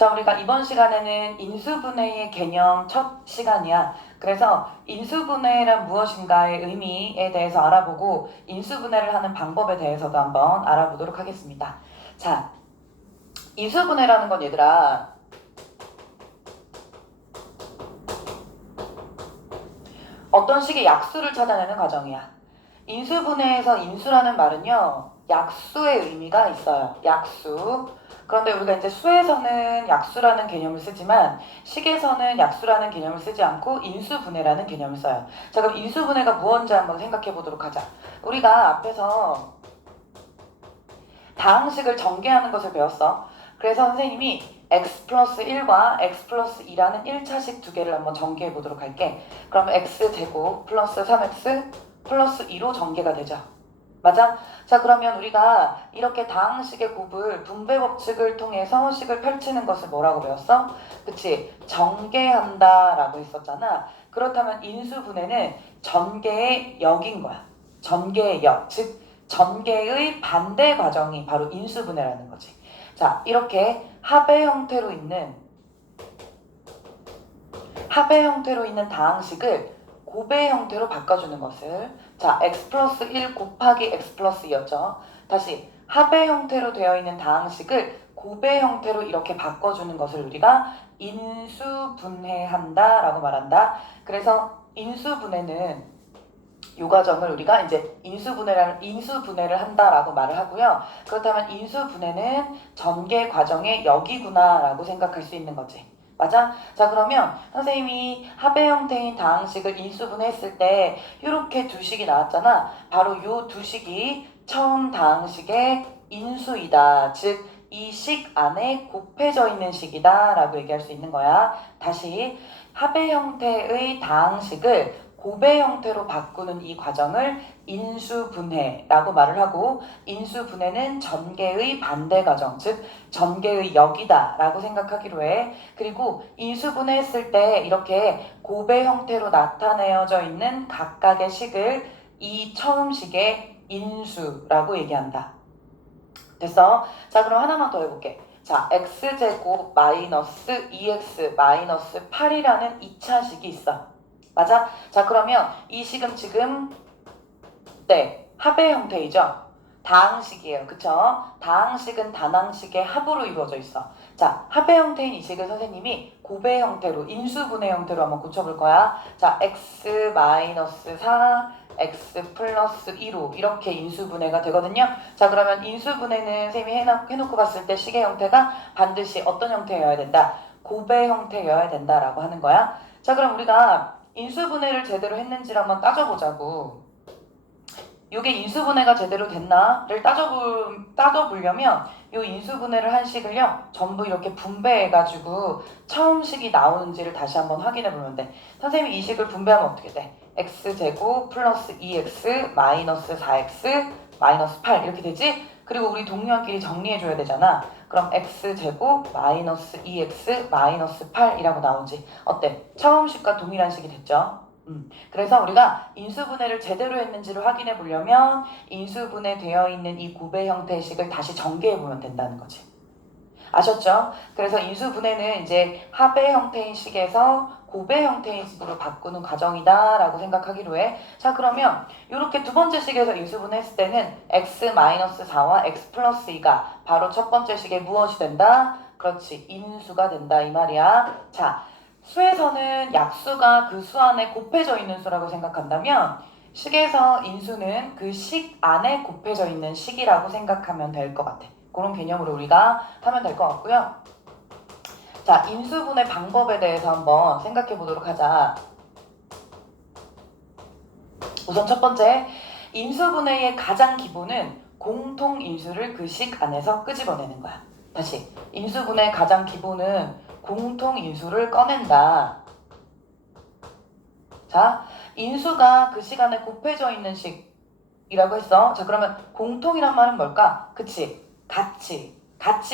자, 우리가 이번 시간에는 인수분해의 개념 첫 시간이야. 그래서 인수분해란 무엇인가의 의미에 대해서 알아보고 인수분해를 하는 방법에 대해서도 한번 알아보도록 하겠습니다. 자, 인수분해라는 건 얘들아, 어떤 식의 약수를 찾아내는 과정이야. 인수분해에서 인수라는 말은요, 약수의 의미가 있어요. 약수. 그런데 우리가 이제 수에서는 약수라는 개념을 쓰지만 식에서는 약수라는 개념을 쓰지 않고 인수분해라는 개념을 써요. 자, 그럼 인수분해가 무엇인지 한번 생각해 보도록 하자. 우리가 앞에서 다항식을 전개하는 것을 배웠어. 그래서 선생님이 x 플러스 1과 x 플러스 2라는 1차식 두 개를 한번 전개해 보도록 할게. 그러면 x제곱 플러스 3x 플러스 2로 전개가 되죠. 맞아? 자, 그러면 우리가 이렇게 다항식의 곱을 분배 법칙을 통해서 식을 펼치는 것을 뭐라고 배웠어? 그치? 전개한다 라고 했었잖아. 그렇다면 인수분해는 전개의 역인 거야. 전개의 역. 즉 전개의 반대 과정이 바로 인수분해라는 거지. 자, 이렇게 합의 형태로 있는 다항식을 곱의 형태로 바꿔주는 것을, 자, x 플러스 1 곱하기 x 플러스 2였죠. 다시 합의 형태로 되어 있는 다항식을 곱의 형태로 이렇게 바꿔주는 것을 우리가 인수분해한다 라고 말한다. 그래서 인수분해는 이 과정을 우리가 이제 인수분해를 한다라고 말을 하고요. 그렇다면 인수분해는 전개 과정의 역이구나 라고 생각할 수 있는 거지. 맞아? 자, 그러면 선생님이 합의 형태인 다항식을 인수분해했을 때 이렇게 두 식이 나왔잖아. 바로 이 두 식이 처음 다항식의 인수이다. 즉 이 식 안에 곱해져 있는 식이다 라고 얘기할 수 있는 거야. 다시 합의 형태의 다항식을 곱의 형태로 바꾸는 이 과정을 인수분해라고 말을 하고, 인수분해는 전개의 반대 과정, 즉 전개의 역이다 라고 생각하기로 해. 그리고 인수분해 했을 때 이렇게 곱의 형태로 나타내어져 있는 각각의 식을 이 처음 식의 인수라고 얘기한다. 됐어? 자, 그럼 하나만 더 해볼게. 자, x제곱 마이너스 2x 마이너스 8이라는 2차식이 있어. 맞아? 자, 그러면 이 식은 지금 합의 형태이죠? 다항식이에요. 그쵸? 다항식은 단항식의 합으로 이루어져 있어. 자, 합의 형태인 이 식을 선생님이 곱의 형태로, 인수분해 형태로 한번 고쳐볼 거야. 자, x 마이너스 4, x 플러스 2로 이렇게 인수분해가 되거든요. 자, 그러면 인수분해는 선생님이 해놓고 봤을 때 식의 형태가 반드시 어떤 형태여야 된다? 곱의 형태여야 된다라고 하는 거야. 자, 그럼 우리가 인수분해를 제대로 했는지를 한번 따져보자고. 이게 인수분해가 제대로 됐나를 따져보려면 이 인수분해를 한 식을요 전부 이렇게 분배해가지고 처음 식이 나오는지를 다시 한번 확인해보면 돼. 선생님이 이 식을 분배하면 어떻게 돼? x제곱 플러스 2x 마이너스 4x 마이너스 8 이렇게 되지? 그리고 우리 동료끼리 정리해줘야 되잖아. 그럼 x제곱 마이너스 2x 마이너스 8이라고 나오지. 어때? 처음 식과 동일한 식이 됐죠? 그래서 우리가 인수분해를 제대로 했는지를 확인해 보려면 인수분해 되어 있는 이 곱의 형태의 식을 다시 전개해 보면 된다는 거지. 아셨죠? 그래서 인수분해는 이제 합의 형태인 식에서 곱의 형태인 식으로 바꾸는 과정이다 라고 생각하기로 해. 자, 그러면 이렇게 두 번째 식에서 인수분해 했을 때는 x-4와 x 플러스 2가 바로 첫 번째 식에 무엇이 된다? 그렇지, 인수가 된다 이 말이야. 자, 수에서는 약수가 그 수 안에 곱해져 있는 수라고 생각한다면 식에서 인수는 그 식 안에 곱해져 있는 식이라고 생각하면 될 것 같아. 그런 개념으로 우리가 하면 될 것 같고요. 자, 인수분해 방법에 대해서 한번 생각해 보도록 하자. 우선 첫 번째, 인수분해의 가장 기본은 공통인수를 그 식 안에서 끄집어내는 거야. 다시, 인수분해의 가장 기본은 공통인수를 꺼낸다. 자, 인수가 그 시간에 곱해져 있는 식이라고 했어. 자, 그러면 공통이란 말은 뭘까? 그치, 같이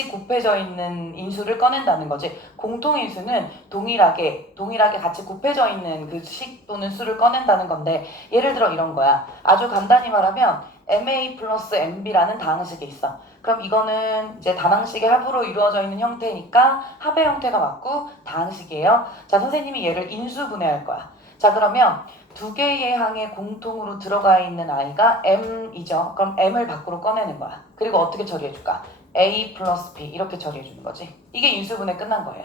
곱해져 있는 인수를 꺼낸다는 거지. 공통인수는 동일하게 같이 곱해져 있는 그 식 또는 수를 꺼낸다는 건데, 예를 들어 이런 거야. 아주 간단히 말하면 MA 플러스 MB라는 다항식이 있어. 그럼 이거는 이제 다항식의 합으로 이루어져 있는 형태니까 합의 형태가 맞고 다항식이에요. 자, 선생님이 얘를 인수분해할 거야. 자, 그러면 두 개의 항에 공통으로 들어가 있는 i가 m이죠. 그럼 m을 밖으로 꺼내는 거야. 그리고 어떻게 처리해줄까? a 플러스 b 이렇게 처리해주는 거지. 이게 인수분해 끝난 거예요.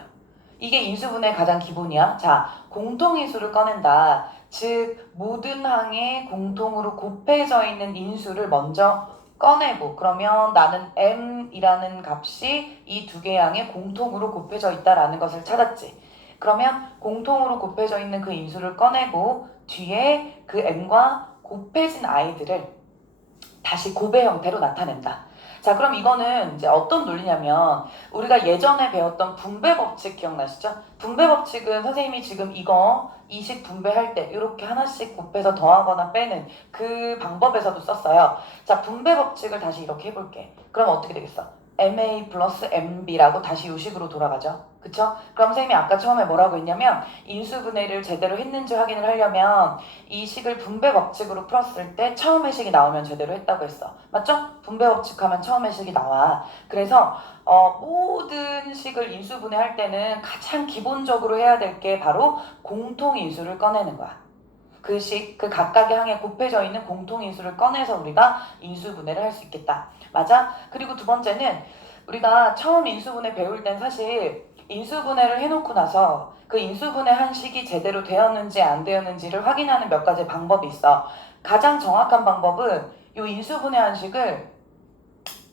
이게 인수분해의 가장 기본이야. 자, 공통인수를 꺼낸다. 즉 모든 항에 공통으로 곱해져 있는 인수를 먼저 꺼내고, 그러면 나는 m이라는 값이 이 두 개의 항에 공통으로 곱해져 있다라는 것을 찾았지. 그러면 공통으로 곱해져 있는 그 인수를 꺼내고 뒤에 그 m과 곱해진 i들을 다시 곱의 형태로 나타낸다. 자, 그럼 이거는 이제 어떤 논리냐면 우리가 예전에 배웠던 분배 법칙 기억나시죠? 분배 법칙은 선생님이 지금 이거 이식 분배할 때 이렇게 하나씩 곱해서 더하거나 빼는 그 방법에서도 썼어요. 자, 분배 법칙을 다시 이렇게 해볼게. 그럼 어떻게 되겠어? MA 플러스 MB라고 다시 요 식으로 돌아가죠. 그쵸? 그럼 선생님이 아까 처음에 뭐라고 했냐면 인수분해를 제대로 했는지 확인을 하려면 이 식을 분배 법칙으로 풀었을 때 처음의 식이 나오면 제대로 했다고 했어. 맞죠? 분배 법칙 하면 처음의 식이 나와. 그래서 모든 식을 인수분해할 때는 가장 기본적으로 해야 될 게 바로 공통인수를 꺼내는 거야. 그 각각의 항에 곱해져 있는 공통인수를 꺼내서 우리가 인수분해를 할 수 있겠다. 맞아? 그리고 두 번째는 우리가 처음 인수분해 배울 땐 사실 인수분해를 해놓고 나서 그 인수분해한 식이 제대로 되었는지 안 되었는지를 확인하는 몇 가지 방법이 있어. 가장 정확한 방법은 이 인수분해한 식을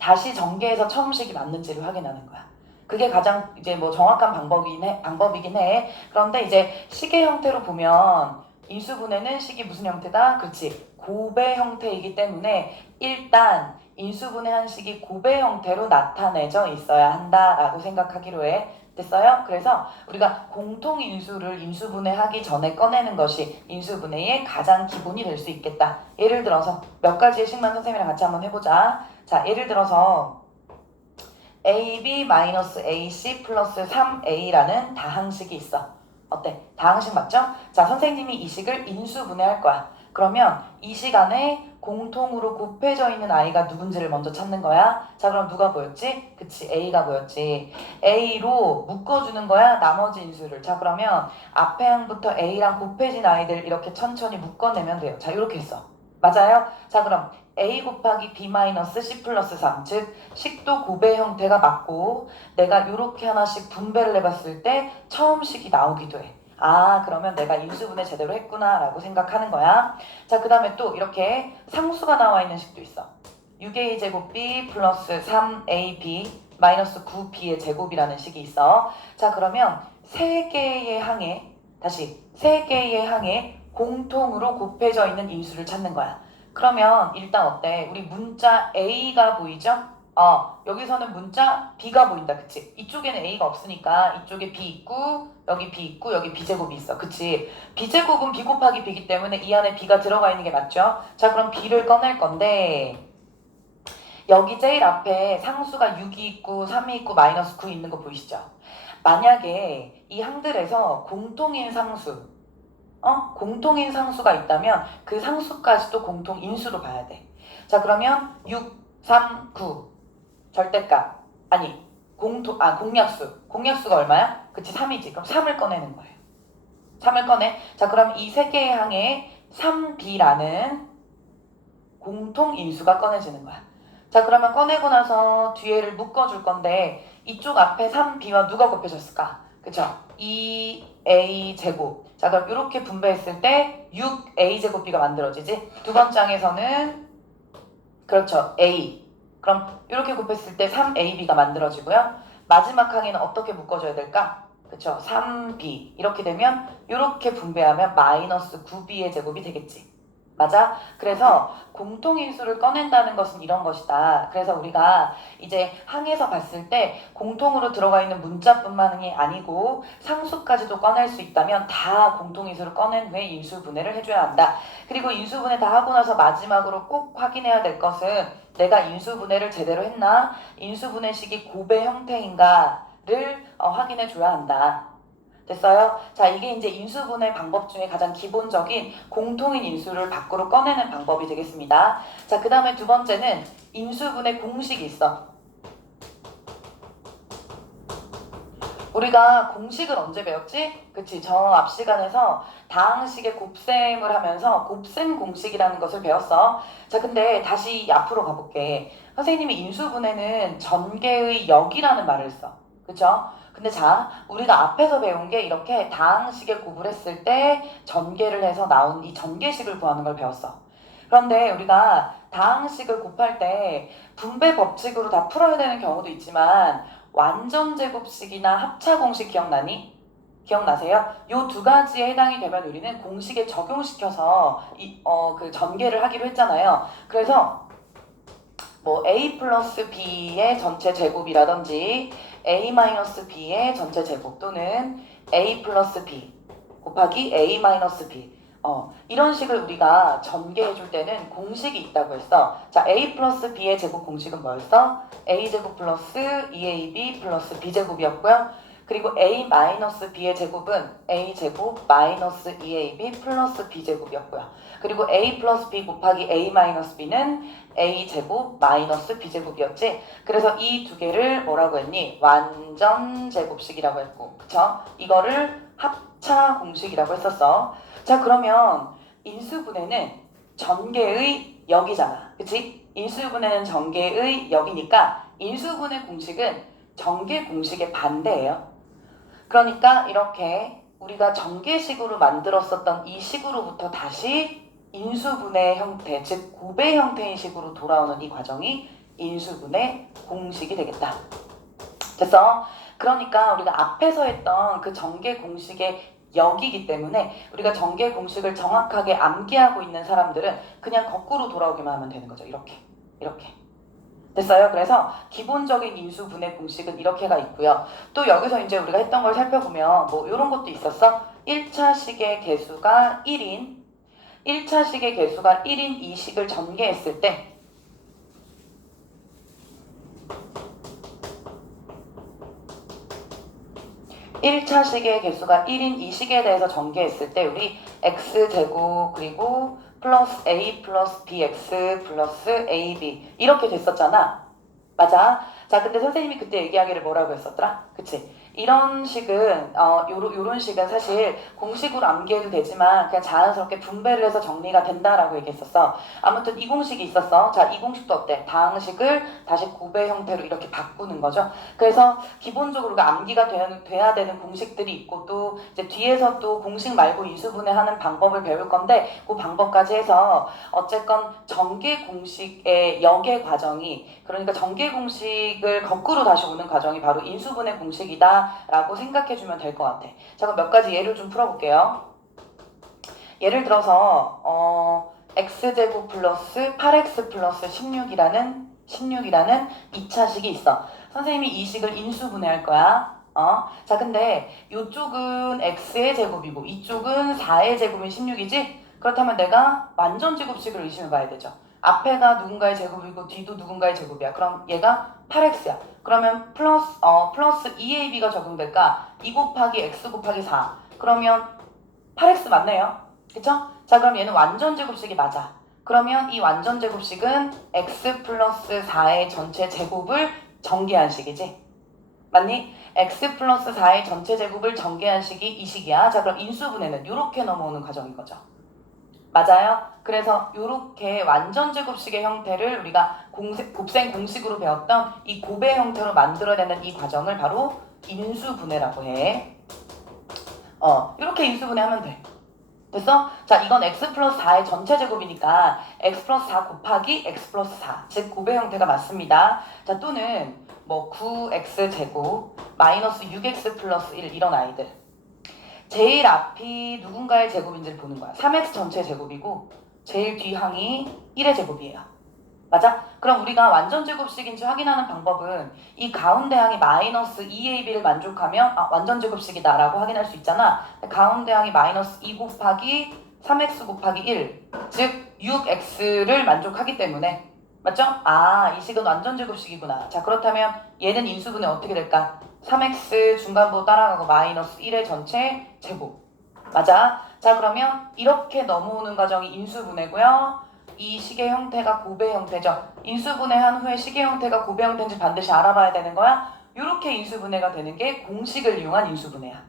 다시 전개해서 처음 식이 맞는지를 확인하는 거야. 그게 가장 이제 뭐 정확한 방법이긴 해. 그런데 이제 식의 형태로 보면 인수분해는 식이 무슨 형태다? 그렇지. 곱의 형태이기 때문에 일단 인수분해한 식이 곱의 형태로 나타내져 있어야 한다라고 생각하기로 해. 됐어요? 그래서 우리가 공통인수를 인수분해하기 전에 꺼내는 것이 인수분해의 가장 기본이 될 수 있겠다. 예를 들어서 몇 가지의 식만 선생님이랑 같이 한번 해보자. 자, 예를 들어서 AB-AC 플러스 3A라는 다항식이 있어. 어때? 다항식 맞죠? 자, 선생님이 이 식을 인수분해할 거야. 그러면 이 시간에 공통으로 곱해져 있는 i가 누군지를 먼저 찾는 거야. 자, 그럼 누가 보였지? 그치, a가 보였지. a로 묶어주는 거야, 나머지 인수를. 자, 그러면 앞에 항부터 a랑 곱해진 i들 이렇게 천천히 묶어내면 돼요. 자, 이렇게 했어. 맞아요? 자, 그럼 a 곱하기 b 마이너스 c 플러스 3, 즉 식도 곱의 형태가 맞고 내가 이렇게 하나씩 분배를 해봤을 때 처음 식이 나오기도 해. 아, 그러면 내가 인수분해 제대로 했구나 라고 생각하는 거야. 자, 그 다음에 또 이렇게 상수가 나와 있는 식도 있어. 6a 제곱 b 플러스 3ab 마이너스 9b의 제곱이라는 식이 있어. 자, 그러면 세 개의 항에 공통으로 곱해져 있는 인수를 찾는 거야. 그러면 일단 어때? 우리 문자 A가 보이죠? 여기서는 문자 B가 보인다. 그치? 이쪽에는 A가 없으니까 이쪽에 B 있고 여기 B 있고 여기 B제곱이 있어. 그치? B제곱은 B 곱하기 B이기 때문에 이 안에 B가 들어가 있는 게 맞죠? 자, 그럼 B를 꺼낼 건데 여기 제일 앞에 상수가 6이 있고 3이 있고 마이너스 9 있는 거 보이시죠? 만약에 이 항들에서 공통인 상수가 있다면 그 상수까지도 공통인수로 봐야 돼. 자, 그러면 6, 3, 9 절대값 아니 공약수가 얼마야? 그치, 3이지. 그럼 3을 꺼내는 거예요. 3을 꺼내. 자, 그럼 이 세 개의 항에 3b라는 공통인수가 꺼내지는 거야. 자, 그러면 꺼내고 나서 뒤에를 묶어줄 건데 이쪽 앞에 3b와 누가 곱해졌을까? 그쵸? 2a 제곱. 자, 그럼 이렇게 분배했을 때 6a 제곱 b가 만들어지지. 두 번째 항에서는 그렇죠, a. 그럼 이렇게 곱했을 때 3ab가 만들어지고요. 마지막 항에는 어떻게 묶어줘야 될까? 그쵸, 3b. 이렇게 되면 이렇게 분배하면 마이너스 9b의 제곱이 되겠지. 맞아? 그래서 공통인수를 꺼낸다는 것은 이런 것이다. 그래서 우리가 이제 항에서 봤을 때 공통으로 들어가 있는 문자뿐만이 아니고 상수까지도 꺼낼 수 있다면 다 공통인수를 꺼낸 후에 인수분해를 해줘야 한다. 그리고 인수분해 다 하고 나서 마지막으로 꼭 확인해야 될 것은 내가 인수분해를 제대로 했나? 인수분해식이 곱의 형태인가를 확인해 줘야 한다. 됐어요? 자, 이게 이제 인수분해 방법 중에 가장 기본적인 공통인 인수를 밖으로 꺼내는 방법이 되겠습니다. 자, 그 다음에 두 번째는 인수분해 공식이 있어. 우리가 공식을 언제 배웠지? 그치, 저 앞 시간에서 다항식의 곱셈을 하면서 곱셈 공식이라는 것을 배웠어. 자, 근데 다시 앞으로 가볼게. 선생님이 인수분해는 전개의 역이라는 말을 써. 그쵸? 근데 자, 우리가 앞에서 배운 게 이렇게 다항식에 곱을 했을 때 전개를 해서 나온 이 전개식을 구하는 걸 배웠어. 그런데 우리가 다항식을 곱할 때 분배 법칙으로 다 풀어야 되는 경우도 있지만 완전 제곱식이나 합차 공식 기억나니? 기억나세요? 요 두 가지에 해당이 되면 우리는 공식에 적용시켜서 그 전개를 하기로 했잖아요. 그래서 뭐 a 플러스 b의 전체 제곱이라든지 a 마이너스 b의 전체 제곱 또는 a 플러스 b 곱하기 a 마이너스 b 이런 식을 우리가 전개해 줄 때는 공식이 있다고 했어. 자, a 플러스 b의 제곱 공식은 뭐였어? a 제곱 플러스 2ab 플러스 b 제곱이었고요. 그리고 a 마이너스 b의 제곱은 a 제곱 마이너스 2ab 플러스 b 제곱이었고요. 그리고 a 플러스 b 곱하기 a 마이너스 b는 a 제곱 마이너스 b 제곱이었지. 그래서 이 두 개를 뭐라고 했니? 완전 제곱식이라고 했고, 그쵸? 이거를 합차 공식이라고 했었어. 자, 그러면 인수분해는 전개의 역이잖아. 그치? 인수분해는 전개의 역이니까 인수분해 공식은 전개 공식의 반대예요. 그러니까 이렇게 우리가 전개식으로 만들었었던 이 식으로부터 다시 인수분해 형태, 즉 곱의 형태인 식으로 돌아오는 이 과정이 인수분해 공식이 되겠다. 됐어? 그러니까 우리가 앞에서 했던 그 전개 공식의 역이기 때문에 우리가 전개 공식을 정확하게 암기하고 있는 사람들은 그냥 거꾸로 돌아오기만 하면 되는 거죠. 이렇게. 됐어요? 그래서 기본적인 인수분해 공식은 이렇게가 있고요. 또 여기서 이제 우리가 했던 걸 살펴보면 뭐 이런 것도 있었어. 1차식의 개수가 1인 1차식의 개수가 1인 이 식을 전개했을 때 1차식의 개수가 1인 이 식에 대해서 전개했을 때 우리 x제곱 그리고 플러스 a 플러스 bx 플러스 ab 이렇게 됐었잖아. 맞아. 자, 근데 선생님이 그때 얘기하기를 뭐라고 했었더라? 그치? 이런 식은 요런 식은 사실 공식으로 암기해도 되지만 그냥 자연스럽게 분배를 해서 정리가 된다라고 얘기했었어. 아무튼 이 공식이 있었어. 자, 이 공식도 어때? 다항식을 다시 곱의 형태로 이렇게 바꾸는 거죠. 그래서 기본적으로 암기가 돼야 되는 공식들이 있고 또 이제 뒤에서 또 공식 말고 인수분해하는 방법을 배울 건데 그 방법까지 해서 어쨌건 전개 공식의 역의 과정이 그러니까 전개 공식을 거꾸로 다시 오는 과정이 바로 인수분해 공식이다 라고 생각해주면 될 것 같아. 자, 그럼 몇 가지 예를 좀 풀어볼게요. 예를 들어서 x제곱 플러스 8x 플러스 16이라는 2차식이 있어. 선생님이 이 식을 인수분해할 거야. 자, 근데 이쪽은 x의 제곱이고 이쪽은 4의 제곱인 16이지? 그렇다면 내가 완전 제곱식을 의심해 봐야 되죠. 앞에가 누군가의 제곱이고 뒤도 누군가의 제곱이야. 그럼 얘가 8x야. 그러면 플러스 2ab가 적용될까? 2 곱하기 x 곱하기 4. 그러면 8x 맞네요. 그쵸? 자, 그럼 얘는 완전 제곱식이 맞아. 그러면 이 완전 제곱식은 x 플러스 4의 전체 제곱을 전개한 식이지. 맞니? x 플러스 4의 전체 제곱을 전개한 식이 이 식이야. 자, 그럼 인수분해는 이렇게 넘어오는 과정인 거죠. 맞아요? 그래서 이렇게 완전 제곱식의 형태를 우리가 곱셈 공식으로 배웠던 이 곱의 형태로 만들어내는 이 과정을 바로 인수분해라고 해. 이렇게 인수분해하면 돼. 됐어? 자, 이건 x 플러스 4의 전체 제곱이니까 x 플러스 4 곱하기 x 플러스 4, 즉 곱의 형태가 맞습니다. 자, 또는 뭐 9x 제곱 마이너스 6x 플러스 1 이런 아이들. 제일 앞이 누군가의 제곱인지를 보는 거야. 3x 전체 제곱이고 제일 뒤항이 1의 제곱이에요. 맞아? 그럼 우리가 완전 제곱식인지 확인하는 방법은 이 가운데 항이 마이너스 2ab를 만족하면 완전 제곱식이다 라고 확인할 수 있잖아. 가운데 항이 마이너스 2 곱하기 3x 곱하기 1, 즉 6x를 만족하기 때문에 맞죠? 이 식은 완전 제곱식이구나. 자, 그렇다면 얘는 인수분해 어떻게 될까? 3x 중간부 따라가고 마이너스 1의 전체 제곱. 맞아? 자, 그러면 이렇게 넘어오는 과정이 인수분해고요. 이 식의 형태가 곱의 형태죠. 인수분해한 후에 식의 형태가 곱의 형태인지 반드시 알아봐야 되는 거야. 이렇게 인수분해가 되는 게 공식을 이용한 인수분해야.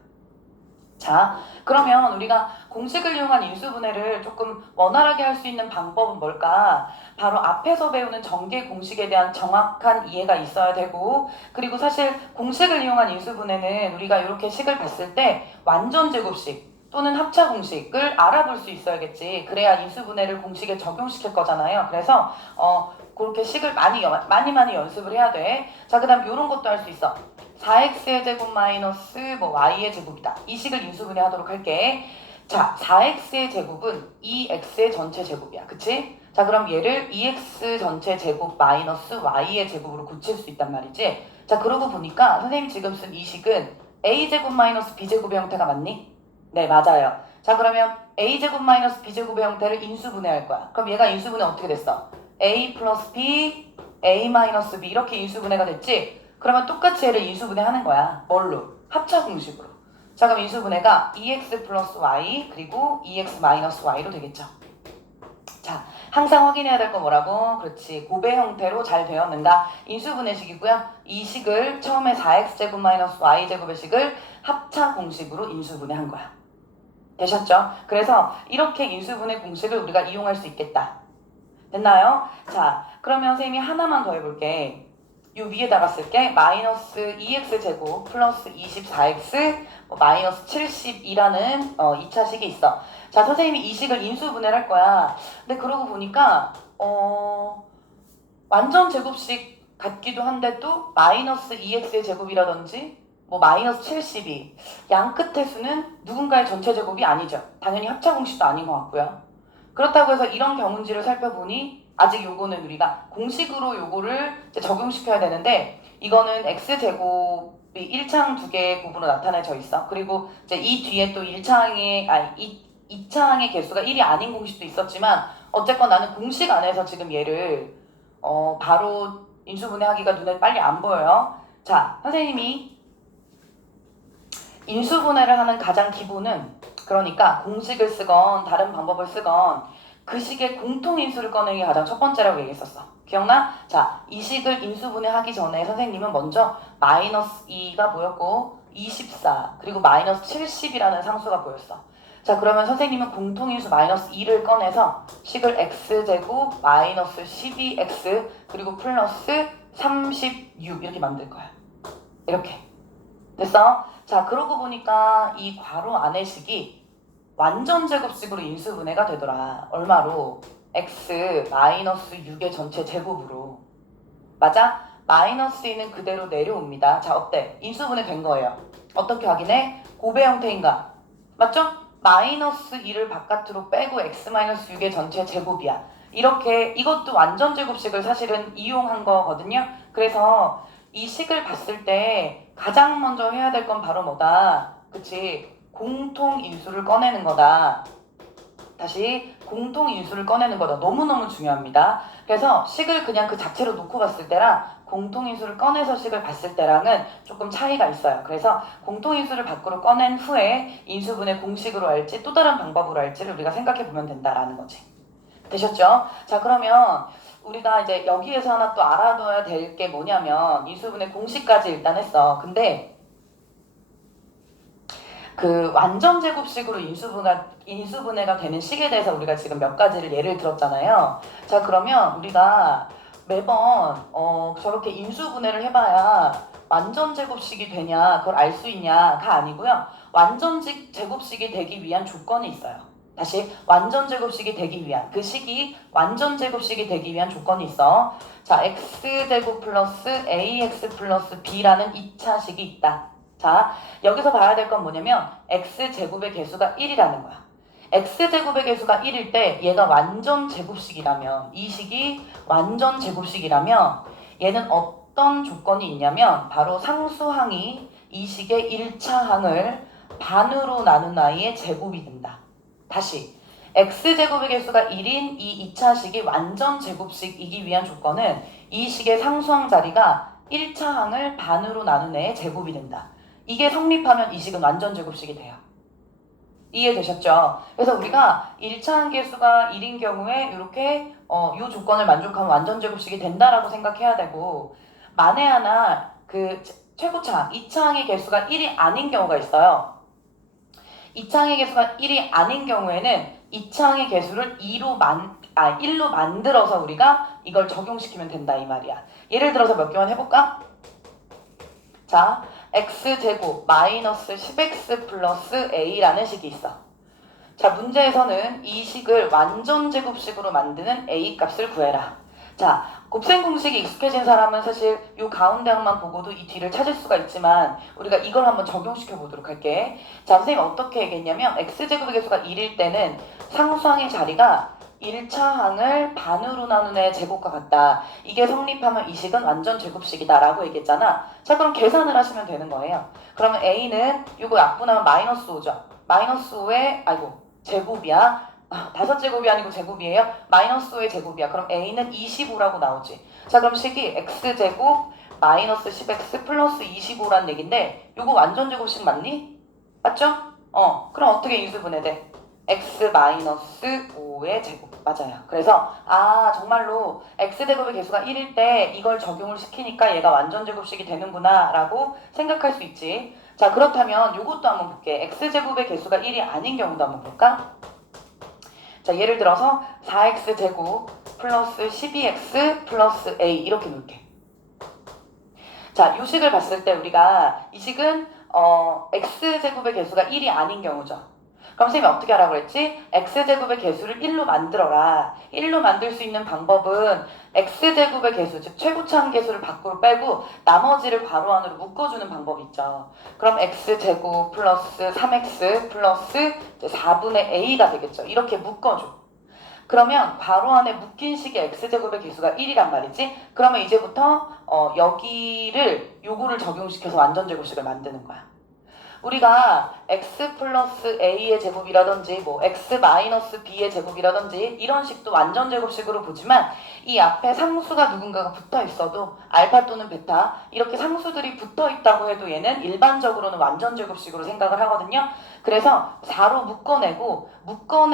자, 그러면 우리가 공식을 이용한 인수분해를 조금 원활하게 할 수 있는 방법은 뭘까? 바로 앞에서 배우는 전개 공식에 대한 정확한 이해가 있어야 되고, 그리고 사실 공식을 이용한 인수분해는 우리가 이렇게 식을 봤을 때 완전 제곱식 또는 합차 공식을 알아볼 수 있어야겠지. 그래야 인수분해를 공식에 적용시킬 거잖아요. 그래서 그렇게 식을 많이 연습을 해야 돼. 자, 그 다음 이런 것도 할 수 있어. 4x의 제곱 마이너스 y의 제곱이다. 이 식을 인수분해 하도록 할게. 자, 4x의 제곱은 2x의 전체 제곱이야. 그치? 자, 그럼 얘를 2x 전체 제곱 마이너스 y의 제곱으로 고칠 수 있단 말이지. 자, 그러고 보니까 선생님이 지금 쓴 이 식은 a제곱 마이너스 b제곱의 형태가 맞니? 네, 맞아요. 자, 그러면 a제곱 마이너스 b제곱의 형태를 인수분해할 거야. 그럼 얘가 인수분해 어떻게 됐어? a 플러스 b, a 마이너스 b 이렇게 인수분해가 됐지? 그러면 똑같이 얘를 인수분해하는 거야. 뭘로? 합차 공식으로. 자, 그럼 인수분해가 2x 플러스 y 그리고 2x 마이너스 y로 되겠죠. 자, 항상 확인해야 될 건 뭐라고? 그렇지. 곱의 형태로 잘 되었는가? 인수분해식이고요. 이 식을 처음에 4x제곱 마이너스 y제곱의 식을 합차 공식으로 인수분해한 거야. 되셨죠? 그래서 이렇게 인수분해 공식을 우리가 이용할 수 있겠다. 됐나요? 자, 그러면 선생님이 하나만 더 해볼게. 요 위에다가 쓸게. 마이너스 2x제곱 플러스 24x 마이너스 72라는 2차식이 있어. 자, 선생님이 이 식을 인수분해를 할 거야. 근데 그러고 보니까 완전 제곱식 같기도 한데 또 마이너스 2x의 제곱이라든지 마이너스 72. 양 끝의 수는 누군가의 전체 제곱이 아니죠. 당연히 합차 공식도 아닌 것 같고요. 그렇다고 해서 이런 경운지를 살펴보니 아직 요거는 우리가 공식으로 요거를 이제 적용시켜야 되는데 이거는 x제곱이 1창 2개의 곱으로 나타내져 있어. 그리고 이제 이 뒤에 또 2창의 개수가 1이 아닌 공식도 있었지만 어쨌건 나는 공식 안에서 지금 얘를 바로 인수분해하기가 눈에 빨리 안 보여요. 자, 선생님이 인수분해를 하는 가장 기본은 그러니까 공식을 쓰건 다른 방법을 쓰건 그 식의 공통인수를 꺼내는 게 가장 첫 번째라고 얘기했었어. 기억나? 자, 이 식을 인수분해하기 전에 선생님은 먼저 마이너스 2가 보였고 24 그리고 마이너스 70이라는 상수가 보였어. 자, 그러면 선생님은 공통인수 마이너스 2를 꺼내서 식을 x제곱 마이너스 12x 그리고 플러스 36 이렇게 만들 거야. 이렇게. 됐어? 자, 그러고 보니까 이 괄호 안의 식이 완전 제곱식으로 인수분해가 되더라. 얼마로? x 마이너스 6의 전체 제곱으로. 맞아? 마이너스 2는 그대로 내려옵니다. 자, 어때? 인수분해 된 거예요. 어떻게 확인해? 곱의 형태인가? 맞죠? 마이너스 2를 바깥으로 빼고 x 마이너스 6의 전체 제곱이야. 이렇게 이것도 완전 제곱식을 사실은 이용한 거거든요. 그래서 이 식을 봤을 때 가장 먼저 해야 될 건 바로 뭐다? 그치? 공통인수를 꺼내는 거다. 다시 공통인수를 꺼내는 거다. 너무너무 중요합니다. 그래서 식을 그냥 그 자체로 놓고 봤을 때랑 공통인수를 꺼내서 식을 봤을 때랑은 조금 차이가 있어요. 그래서 공통인수를 밖으로 꺼낸 후에 인수분해 공식으로 할지 또 다른 방법으로 할지를 우리가 생각해 보면 된다라는 거지. 되셨죠? 자, 그러면 우리가 이제 여기에서 하나 또 알아둬야 될 게 뭐냐면 인수분해 공식까지 일단 했어. 근데 그 완전 제곱식으로 인수분해가 되는 식에 대해서 우리가 지금 몇 가지를 예를 들었잖아요. 자, 그러면 우리가 매번 저렇게 인수분해를 해봐야 완전 제곱식이 되냐 그걸 알 수 있냐가 아니고요. 완전 제곱식이 되기 위한 조건이 있어요. 다시 완전 제곱식이 되기 위한 그 식이 완전 제곱식이 되기 위한 조건이 있어. 자, x제곱 플러스 ax 플러스 b라는 2차식이 있다. 자, 여기서 봐야 될 건 뭐냐면 x제곱의 개수가 1이라는 거야. x제곱의 개수가 1일 때 얘가 완전 제곱식이라면 이 식이 완전 제곱식이라면 얘는 어떤 조건이 있냐면 바로 상수항이 이 식의 1차 항을 반으로 나눈 아이의 제곱이 된다. 다시 x제곱의 개수가 1인 이 2차식이 완전 제곱식이기 위한 조건은 이 식의 상수항 자리가 1차 항을 반으로 나눈 애의 제곱이 된다. 이게 성립하면 이 식은 완전 제곱식이 돼요. 이해되셨죠? 그래서 우리가 1차 항계수가 1인 경우에 이렇게 이 조건을 만족하면 완전 제곱식이 된다라고 생각해야 되고, 만에 하나 그 최고차 2차 항의 개수가 1이 아닌 경우가 있어요. 2차 항의 개수가 1이 아닌 경우에는 2차 항의 개수를 1로 만들어서 우리가 이걸 적용시키면 된다 이 말이야. 예를 들어서 몇 개만 해볼까? 자, x제곱 마이너스 10x 플러스 a라는 식이 있어. 자, 문제에서는 이 식을 완전 제곱식으로 만드는 a 값을 구해라. 자, 곱셈 공식이 익숙해진 사람은 사실 이 가운데 항만 보고도 이 뒤를 찾을 수가 있지만 우리가 이걸 한번 적용시켜 보도록 할게. 자, 선생님 어떻게 얘기했냐면 x제곱의 개수가 1일 때는 상수항의 자리가 1차 항을 반으로 나눈 애의 제곱과 같다. 이게 성립하면 이 식은 완전 제곱식이다 라고 얘기했잖아. 자, 그럼 계산을 하시면 되는 거예요. 그러면 a는 이거 약분하면 마이너스 5죠. 마이너스 5의 제곱이야. 5제곱이 아니고 제곱이에요. 마이너스 5의 제곱이야. 그럼 a는 25라고 나오지. 자, 그럼 식이 x제곱 마이너스 10x 플러스 25란 얘긴데 이거 완전 제곱식 맞니? 맞죠? 그럼 어떻게 인수분해돼? x 마이너스 5의 제곱. 맞아요. 그래서 정말로 x제곱의 개수가 1일 때 이걸 적용을 시키니까 얘가 완전 제곱식이 되는구나 라고 생각할 수 있지. 자, 그렇다면 이것도 한번 볼게. x제곱의 개수가 1이 아닌 경우도 한번 볼까? 자, 예를 들어서 4x제곱 플러스 12x 플러스 a 이렇게 놓을게. 자, 이 식을 봤을 때 우리가 이 식은 x제곱의 개수가 1이 아닌 경우죠. 그럼 선생님이 어떻게 하라고 그랬지? x제곱의 개수를 1로 만들어라. 1로 만들 수 있는 방법은 x제곱의 개수, 즉 최고차 항계수를 밖으로 빼고 나머지를 괄호 안으로 묶어주는 방법이 있죠. 그럼 x제곱 플러스 3x 플러스 4분의 a가 되겠죠. 이렇게 묶어줘. 그러면 괄호 안에 묶인 식의 x제곱의 개수가 1이란 말이지. 그러면 이제부터 여기를 요거를 적용시켜서 완전 제곱식을 만드는 거야. 우리가 x 플러스 a의 제곱이라든지 뭐 x 마이너스 b의 제곱이라든지 이런 식도 완전 제곱식으로 보지만 이 앞에 상수가 누군가가 붙어 있어도 알파 또는 베타 이렇게 상수들이 붙어 있다고 해도 얘는 일반적으로는 완전 제곱식으로 생각을 하거든요. 그래서 4로 묶어내고 묶인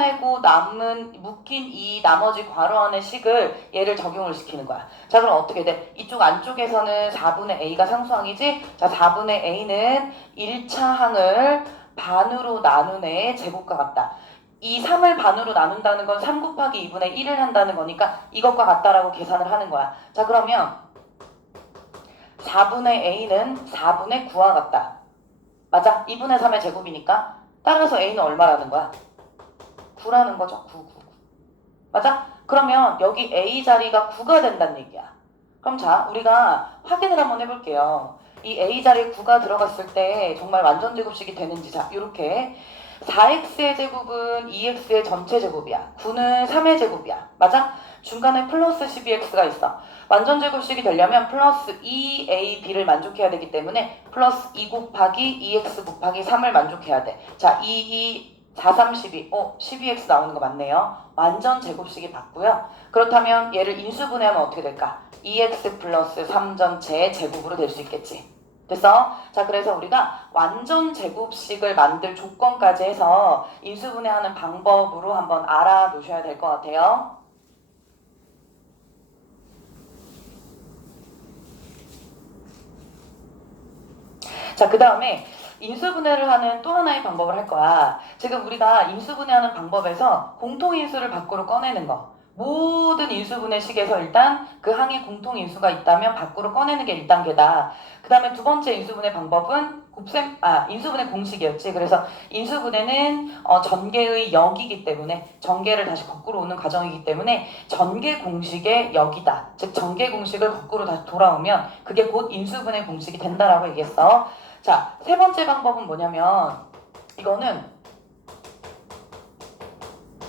이 나머지 괄호 안의 식을 얘를 적용을 시키는 거야. 자, 그럼 어떻게 돼? 이쪽 안쪽에서는 4분의 a가 상수항이지? 자, 4분의 a는 1차 항을 반으로 나눈 애의 제곱과 같다. 이 3을 반으로 나눈다는 건 3 곱하기 2분의 1을 한다는 거니까 이것과 같다라고 계산을 하는 거야. 자, 그러면 4분의 a는 4분의 9와 같다. 맞아? 2분의 3의 제곱이니까 따라서 a는 얼마라는 거야? 9라는 거죠. 9. 맞아? 그러면 여기 a 자리가 9가 된다는 얘기야. 그럼 자, 우리가 확인을 한번 해볼게요. 이 a 자리에 9가 들어갔을 때 정말 완전 제곱식이 되는지. 자, 이렇게 4x의 제곱은 2x의 전체 제곱이야. 9는 3의 제곱이야. 맞아? 중간에 플러스 12x가 있어. 완전 제곱식이 되려면 플러스 2ab를 만족해야 되기 때문에 플러스 2 곱하기 2x 곱하기 3을 만족해야 돼. 자, 4, 3, 12. 12x 나오는 거 맞네요. 완전 제곱식이 맞고요. 그렇다면 얘를 인수분해하면 어떻게 될까? 2x 플러스 3 전체의 제곱으로 될 수 있겠지. 됐어? 자, 그래서 우리가 완전 제곱식을 만들 조건까지 해서 인수분해하는 방법으로 한번 알아놓으셔야 될 것 같아요. 자, 그 다음에 인수분해를 하는 또 하나의 방법을 할 거야. 지금 우리가 인수분해하는 방법에서 공통인수를 밖으로 꺼내는 거. 모든 인수분해식에서 일단 그 항에 공통인수가 있다면 밖으로 꺼내는 게 1단계다. 그 다음에 두 번째 인수분해 방법은 인수분해 공식이었지. 그래서 인수분해는 전개의 역이기 때문에 전개를 다시 거꾸로 오는 과정이기 때문에 전개 공식의 역이다. 즉 전개 공식을 거꾸로 다시 돌아오면 그게 곧 인수분해 공식이 된다라고 얘기했어. 자, 세 번째 방법은 뭐냐면 이거는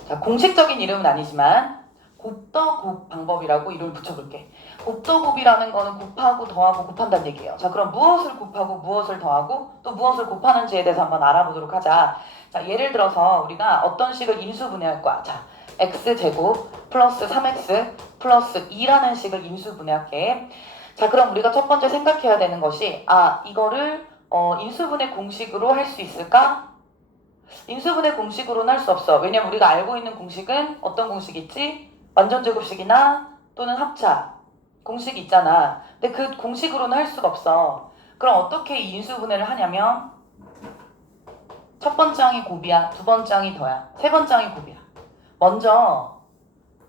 자, 공식적인 이름은 아니지만 곱더곱 방법이라고 이름을 붙여볼게. 곱더곱이라는 거는 곱하고 더하고 곱한다는 얘기예요. 자, 그럼 무엇을 곱하고 무엇을 더하고 또 무엇을 곱하는지에 대해서 한번 알아보도록 하자. 자, 예를 들어서 우리가 어떤 식을 인수분해할 거야. 자, x제곱 플러스 3x 플러스 2라는 식을 인수분해할게. 자, 그럼 우리가 첫 번째 생각해야 되는 것이 이거를 인수분해 공식으로 할 수 있을까? 인수분해 공식으로는 할 수 없어. 왜냐면 우리가 알고 있는 공식은 어떤 공식이 있지? 완전제곱식이나 또는 합차 공식이 있잖아. 근데 그 공식으로는 할 수가 없어. 그럼 어떻게 이 인수분해를 하냐면 첫 번째 항이 곱이야, 두 번째 항이 더야, 세 번째 항이 곱이야. 먼저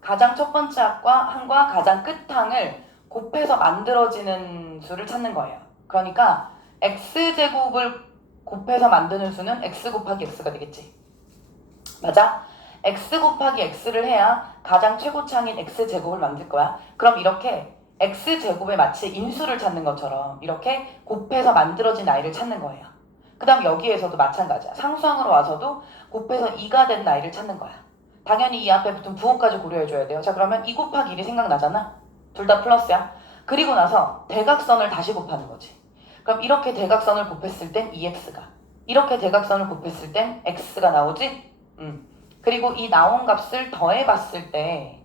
가장 첫 번째 항과 가장 끝항을 곱해서 만들어지는 수를 찾는 거예요. 그러니까 x제곱을 곱해서 만드는 수는 x 곱하기 x가 되겠지. 맞아? x 곱하기 x를 해야 가장 최고차항인 x제곱을 만들 거야. 그럼 이렇게 x제곱에 마치 인수를 찾는 것처럼 이렇게 곱해서 만들어진 아이를 찾는 거예요. 그 다음 여기에서도 마찬가지야. 상수항으로 와서도 곱해서 2가 된 아이를 찾는 거야. 당연히 이 앞에 붙은 부호까지 고려해줘야 돼요. 자, 그러면 2 곱하기 1이 생각나잖아? 둘 다 플러스야. 그리고 나서 대각선을 다시 곱하는 거지. 그럼 이렇게 대각선을 곱했을 땐 2x가, 이렇게 대각선을 곱했을 땐 x가 나오지? 그리고 이 나온 값을 더해봤을 때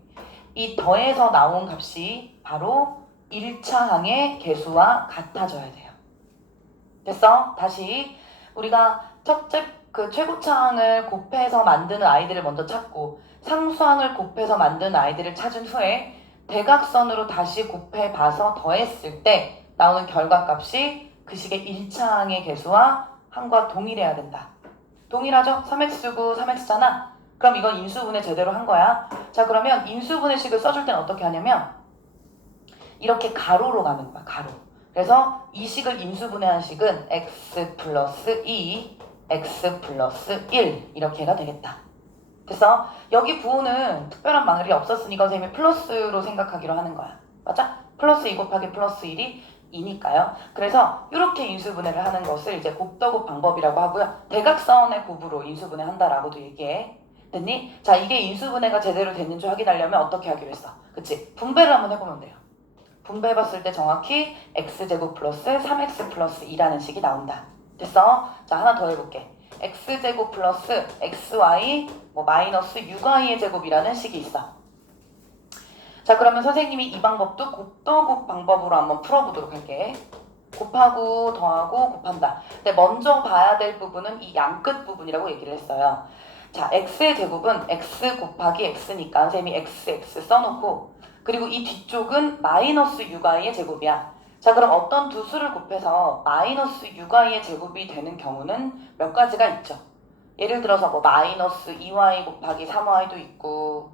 이 더해서 나온 값이 바로 1차 항의 개수와 같아져야 돼요. 됐어? 다시 우리가 첫째 최고차항을 곱해서 만드는 아이들을 먼저 찾고 상수항을 곱해서 만드는 아이들을 찾은 후에 대각선으로 다시 곱해봐서 더했을 때 나오는 결과값이 그 식의 1차항의 개수와 항과 동일해야 된다. 동일하죠? 3x고 3x잖아? 그럼 이건 인수분해 제대로 한 거야. 자, 그러면 인수분해식을 써줄 때는 어떻게 하냐면 이렇게 가로로 가는 거야, 가로. 그래서 이 식을 인수분해한 식은 x 플러스 2, x 플러스 1 이렇게가 되겠다. 됐어? 여기 부호는 특별한 말이 없었으니까 선생님이 플러스로 생각하기로 하는 거야. 맞아? 플러스 2 곱하기 플러스 1이 2니까요. 그래서 이렇게 인수분해를 하는 것을 이제 곱더곱 방법이라고 하고요. 대각선의 곱으로 인수분해 한다라고도 얘기해. 됐니? 자, 이게 인수분해가 제대로 됐는지 확인하려면 어떻게 하기로 했어? 그치? 분배를 한번 해보면 돼요. 분배해봤을 때 정확히 x제곱 플러스 3x 플러스 2라는 식이 나온다. 됐어? 자, 하나 더 해볼게. x제곱 플러스 xy 마이너스 6y의 제곱이라는 식이 있어. 자, 그러면 선생님이 이 방법도 곱더곱 방법으로 한번 풀어보도록 할게. 곱하고 더하고 곱한다. 근데 먼저 봐야 될 부분은 이 양끝 부분이라고 얘기를 했어요. 자, x의 제곱은 x 곱하기 x니까 선생님이 x 써놓고 그리고 이 뒤쪽은 마이너스 6y의 제곱이야. 자, 그럼 어떤 두 수를 곱해서 마이너스 6y의 제곱이 되는 경우는 몇 가지가 있죠. 예를 들어서 마이너스 2y 곱하기 3y도 있고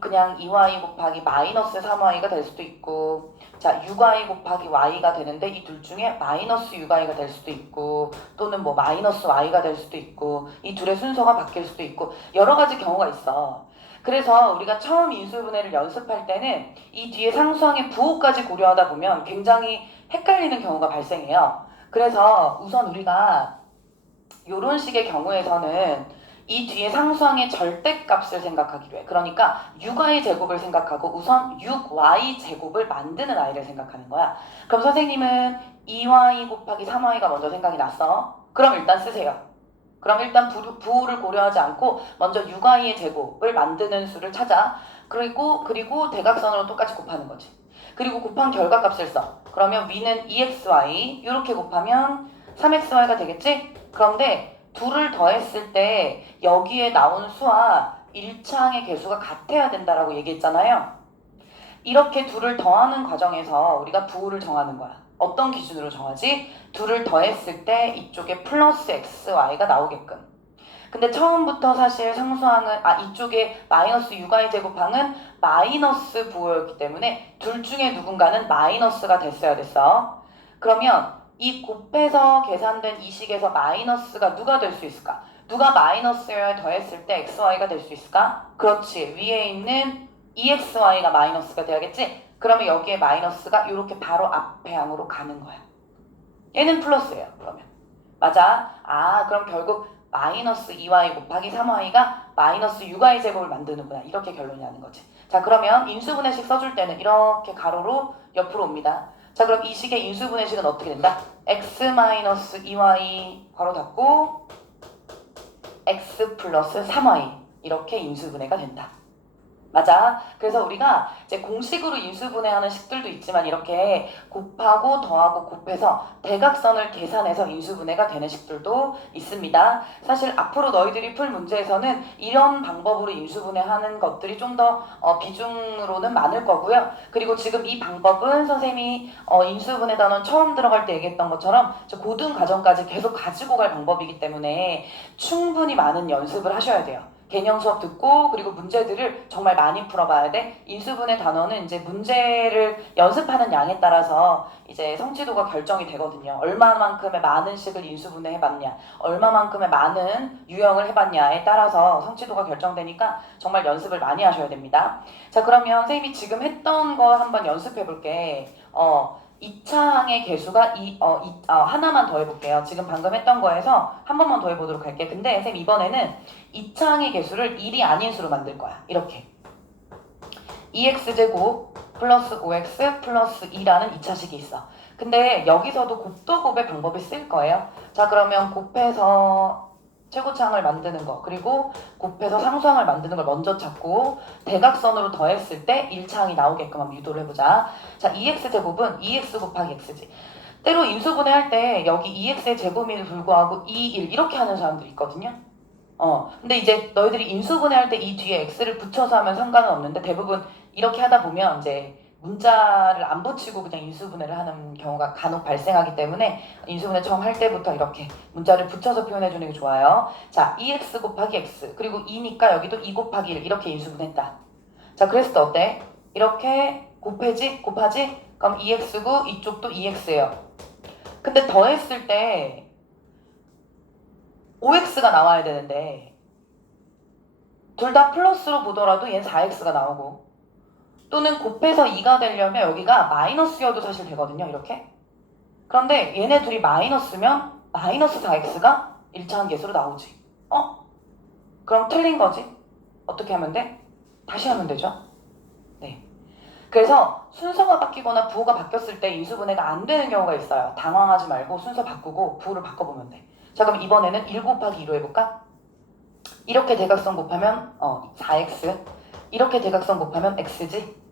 그냥 2y 곱하기 마이너스 3y가 될 수도 있고, 자 6y 곱하기 y가 되는데 이 둘 중에 마이너스 6y가 될 수도 있고, 또는 마이너스 y가 될 수도 있고, 이 둘의 순서가 바뀔 수도 있고 여러 가지 경우가 있어. 그래서 우리가 처음 인수분해를 연습할 때는 이 뒤에 상수항의 부호까지 고려하다 보면 굉장히 헷갈리는 경우가 발생해요. 그래서 우선 우리가 이런 식의 경우에서는 이 뒤에 상수항의 절대값을 생각하기로 해. 그러니까 6y 제곱을 생각하고 우선 6y 제곱을 만드는 아이를 생각하는 거야. 그럼 선생님은 2y 곱하기 3y가 먼저 생각이 났어. 그럼 일단 쓰세요. 그럼 일단 부호를 고려하지 않고 먼저 6y의 제곱을 만드는 수를 찾아. 그리고 대각선으로 똑같이 곱하는 거지. 그리고 곱한 결과값을 써. 그러면 위는 2xy 이렇게 곱하면 3xy가 되겠지? 그런데 둘을 더했을 때 여기에 나온 수와 1차항의 개수가 같아야 된다라고 얘기했잖아요. 이렇게 둘을 더하는 과정에서 우리가 부호를 정하는 거야. 어떤 기준으로 정하지? 둘을 더했을 때 이쪽에 플러스 xy가 나오게끔. 근데 처음부터 사실 상수항은 이쪽에 마이너스 6y 제곱항은 마이너스 부호였기 때문에 둘 중에 누군가는 마이너스가 됐어야 됐어. 그러면 이 곱해서 계산된 이 식에서 마이너스가 누가 될 수 있을까? 누가 마이너스여야 더했을 때 xy가 될 수 있을까? 그렇지. 위에 있는 2xy가 마이너스가 돼야겠지? 그러면 여기에 마이너스가 이렇게 바로 앞에 항으로 가는 거야. 얘는 플러스예요. 그러면. 맞아. 그럼 결국 마이너스 2y 곱하기 3y가 마이너스 6y 제곱을 만드는구나. 이렇게 결론이 나는 거지. 자, 그러면 인수분해식 써줄 때는 이렇게 가로로 옆으로 옵니다. 자, 그럼 이 식의 인수분해식은 어떻게 된다? x 마이너스 2y 괄호 닫고 x 플러스 3y 이렇게 인수분해가 된다. 맞아. 그래서 우리가 이제 공식으로 인수분해하는 식들도 있지만 이렇게 곱하고 더하고 곱해서 대각선을 계산해서 인수분해가 되는 식들도 있습니다. 사실 앞으로 너희들이 풀 문제에서는 이런 방법으로 인수분해하는 것들이 좀 더 비중으로는 많을 거고요. 그리고 지금 이 방법은 선생님이 인수분해 단원 처음 들어갈 때 얘기했던 것처럼 고등 과정까지 계속 가지고 갈 방법이기 때문에 충분히 많은 연습을 하셔야 돼요. 개념 수업 듣고 그리고 문제들을 정말 많이 풀어봐야 돼. 인수분해 단원은 이제 문제를 연습하는 양에 따라서 이제 성취도가 결정이 되거든요. 얼마만큼의 많은 식을 인수분해 해봤냐, 얼마만큼의 많은 유형을 해봤냐에 따라서 성취도가 결정되니까 정말 연습을 많이 하셔야 됩니다. 자, 그러면 선생님이 지금 했던 거 한번 연습해 볼게. 2차항의 개수가 하나만 더 해볼게요. 지금 방금 했던 거에서 한 번만 더 해보도록 할게. 근데 선생님 이번에는 2차항의 개수를 1이 아닌 수로 만들 거야. 이렇게 2x제곱 플러스 5x 플러스 2라는 2차식이 있어. 근데 여기서도 곱도곱의 방법이 쓸 거예요. 자, 그러면 곱해서 최고차항을 만드는 거, 그리고 곱해서 상수항을 만드는 걸 먼저 찾고 대각선으로 더했을 때 1차항이 나오게끔 한번 유도를 해보자. 자, 2x제곱은 2x 곱하기 x지. 때로 인수분해할 때 여기 2x의 제곱임에도 불구하고 2, 1 이렇게 하는 사람들이 있거든요. 근데 이제 너희들이 인수분해할 때 이 뒤에 x를 붙여서 하면 상관은 없는데 대부분 이렇게 하다 보면 이제 문자를 안 붙이고 그냥 인수분해를 하는 경우가 간혹 발생하기 때문에 인수분해 처음 할 때부터 이렇게 문자를 붙여서 표현해주는 게 좋아요. 자, 2x 곱하기 x 그리고 2니까 여기도 2 곱하기 1 이렇게 인수분해했다. 자, 그랬을 때 어때? 이렇게 곱하지? 그럼 2x고 이쪽도 2x예요. 근데 더했을 때 5x가 나와야 되는데 둘 다 플러스로 보더라도 얘는 4x가 나오고 또는 곱해서 2가 되려면 여기가 마이너스여도 사실 되거든요. 이렇게. 그런데 얘네 둘이 마이너스면 마이너스 4x가 1차항 계수로 나오지. 그럼 틀린 거지. 어떻게 하면 돼? 다시 하면 되죠. 네. 그래서 순서가 바뀌거나 부호가 바뀌었을 때 인수분해가 안 되는 경우가 있어요. 당황하지 말고 순서 바꾸고 부호를 바꿔보면 돼. 자, 그럼 이번에는 1 곱하기 2로 해볼까? 이렇게 대각선 곱하면 4x, 이렇게 대각선 곱하면 x지?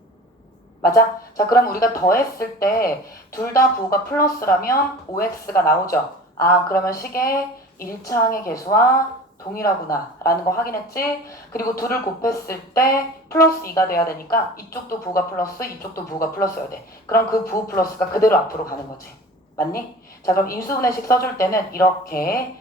맞아? 자, 그럼 우리가 더했을 때 둘 다 부호가 플러스라면 5x가 나오죠? 아, 그러면 식의 1차항의 개수와 동일하구나 라는 거 확인했지? 그리고 둘을 곱했을 때 플러스 2가 돼야 되니까 이쪽도 부호가 플러스, 이쪽도 부호가 플러스여야 돼. 그럼 그 부호 플러스가 그대로 앞으로 가는 거지. 맞니? 자, 그럼 인수분해식 써줄 때는 이렇게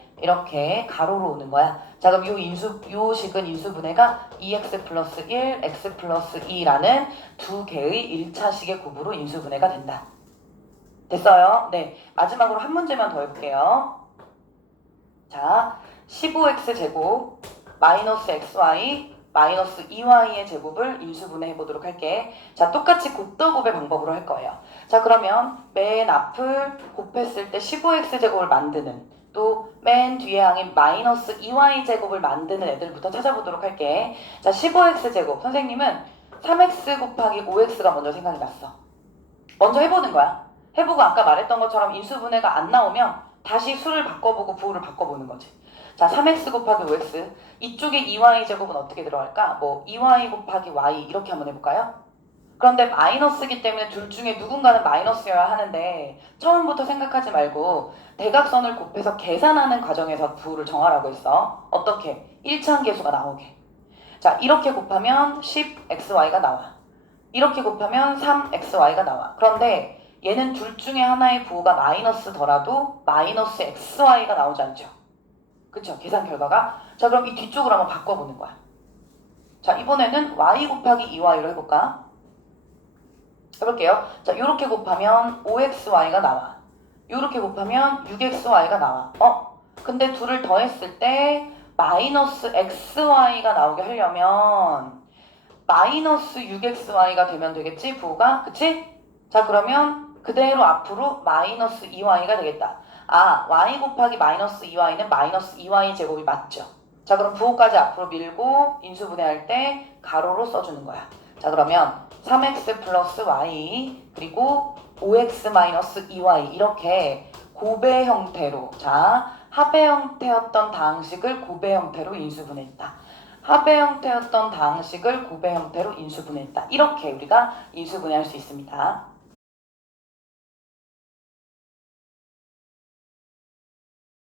가로로 오는 거야. 자, 그럼 요 식은 인수분해가 2x 플러스 1, x 플러스 2라는 두 개의 1차식의 곱으로 인수분해가 된다. 됐어요? 네. 마지막으로 한 문제만 더 해볼게요. 자, 15x 제곱 마이너스 xy 마이너스 2y의 제곱을 인수분해 해보도록 할게. 자, 똑같이 곱더곱의 방법으로 할 거예요. 자, 그러면 맨 앞을 곱했을 때 15x 제곱을 만드는, 또 맨 뒤에 항인 마이너스 2y 제곱을 만드는 애들부터 찾아보도록 할게. 자, 15x 제곱. 선생님은 3x 곱하기 5x가 먼저 생각이 났어. 먼저 해보는 거야. 해보고 아까 말했던 것처럼 인수분해가 안 나오면 다시 수를 바꿔보고 부호를 바꿔보는 거지. 자, 3x 곱하기 5x. 이쪽에 2y 제곱은 어떻게 들어갈까? 뭐 2y 곱하기 y 이렇게 한번 해볼까요? 그런데 마이너스기 때문에 둘 중에 누군가는 마이너스여야 하는데 처음부터 생각하지 말고 대각선을 곱해서 계산하는 과정에서 부호를 정하라고 했어. 어떻게? 1차항 계수가 나오게. 자, 이렇게 곱하면 10xy가 나와. 이렇게 곱하면 3xy가 나와. 그런데 얘는 둘 중에 하나의 부호가 마이너스더라도 마이너스 xy가 나오지 않죠? 그쵸? 계산 결과가. 자, 그럼 이 뒤쪽으로 한번 바꿔보는 거야. 자, 이번에는 y 곱하기 2y로 해볼까? 해볼게요. 자, 요렇게 곱하면 5xy가 나와. 요렇게 곱하면 6xy가 나와. 근데 둘을 더했을 때 마이너스 xy가 나오게 하려면 마이너스 6xy가 되면 되겠지? 부호가? 그치? 자, 그러면 그대로 앞으로 마이너스 2y가 되겠다. 아, y 곱하기 마이너스 2y는 마이너스 2y 제곱이 맞죠? 자, 그럼 부호까지 앞으로 밀고 인수분해할 때 가로로 써주는 거야. 자, 그러면 3x 플러스 y 그리고 5x 마이너스 2y 이렇게 곱의 형태로, 자, 합의 형태였던 다항식을 곱의 형태로 인수분해했다. 합의 형태였던 다항식을 곱의 형태로 인수분해했다. 이렇게 우리가 인수분해할 수 있습니다.